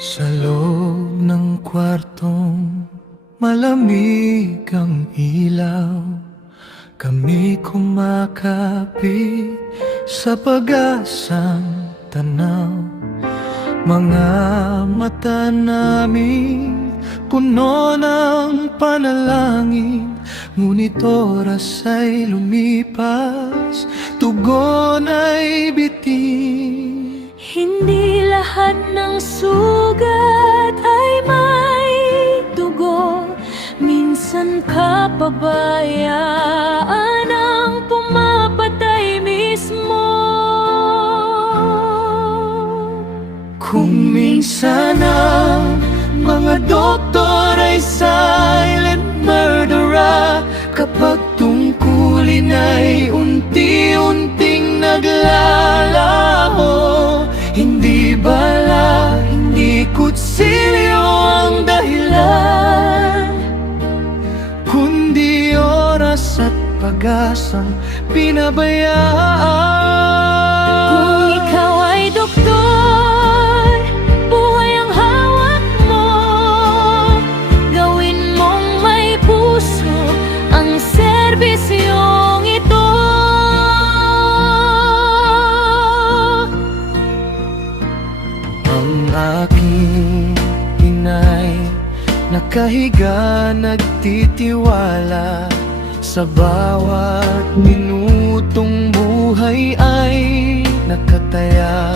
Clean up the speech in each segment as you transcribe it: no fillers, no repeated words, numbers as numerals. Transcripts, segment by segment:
Sa loob ng kwartong malamig ang ilaw, kami kumakapit sa pag-asang tanaw. Mga mata namin puno ng panalangin, ngunit oras ay lumipas, tugon ay bitin. Hindi lahat ng sugat ay may dugo. Minsan kapabayaan ang pumapatay mismo. Kung minsan ang mga doktor ay silent murderer, kapag tungkulin ay unti-unting naglalaho, hindi bala, hindi kutsilyo ang dahilan, kundi oras at pag-asang pinabayaan. Kung ikaw ay doktor, buhay ang hawak mo. Gawin mong may puso ang serbisyong ito. Ang aking inay nakahiga nagtitiwala, sa bawat minutong buhay ay nakataya.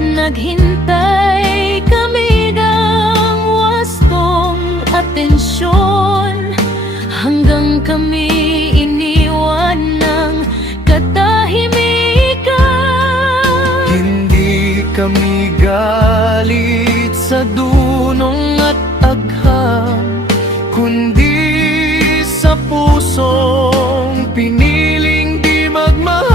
Naghintay kami ng wastong atensyon, hanggang kami iniwan ng katahimikan. Hindi kami galit sa dunong at agham, kundi sa pusong piniling di magmahal.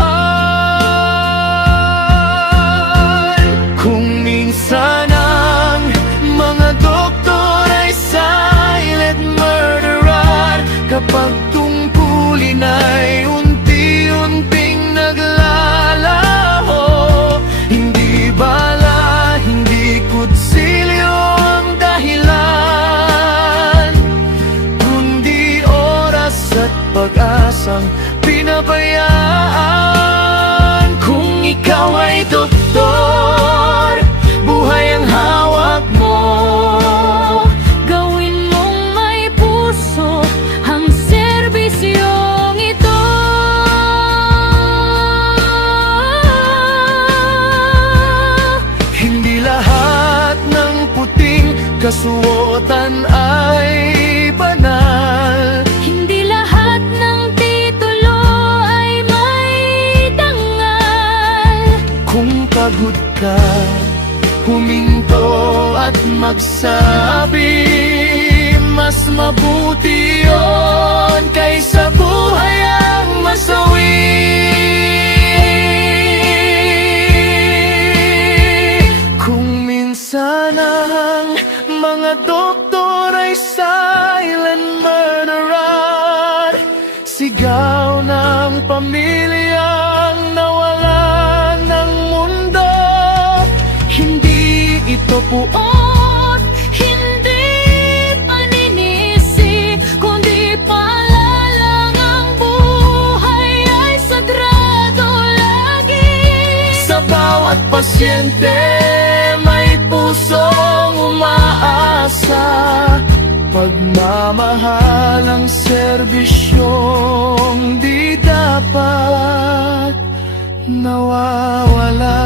Kung minsan ang mga doktor ay silent murderer, kapag tungkulin ay unti-unting naglalaho, hindi bala, hindi kutsilyo ang dahilan, kundi oras at pag-asang pinabayaan. Kung ikaw ay doktor, buhay ang hawak mo. Gawin mong may puso ang serbisyong ito. Hindi lahat ng puting kasuotan ay banal. Hindi lahat ng titulo ay may dangal. Kung pagod ka, huminto at magsabi, mas mabuti yun kaysa buhay ang masawi. Kung minsan ang mga doktor ay silent murderer, sigaw ng pamilyang nawalan ng mundo, hindi ito Puot, hindi paninisi, kundi paalalang ang buhay ay sagrado lagi. sa bawat pasyente may pusong umaasa, pagmamahal ang serbisyong di dapat nawawala.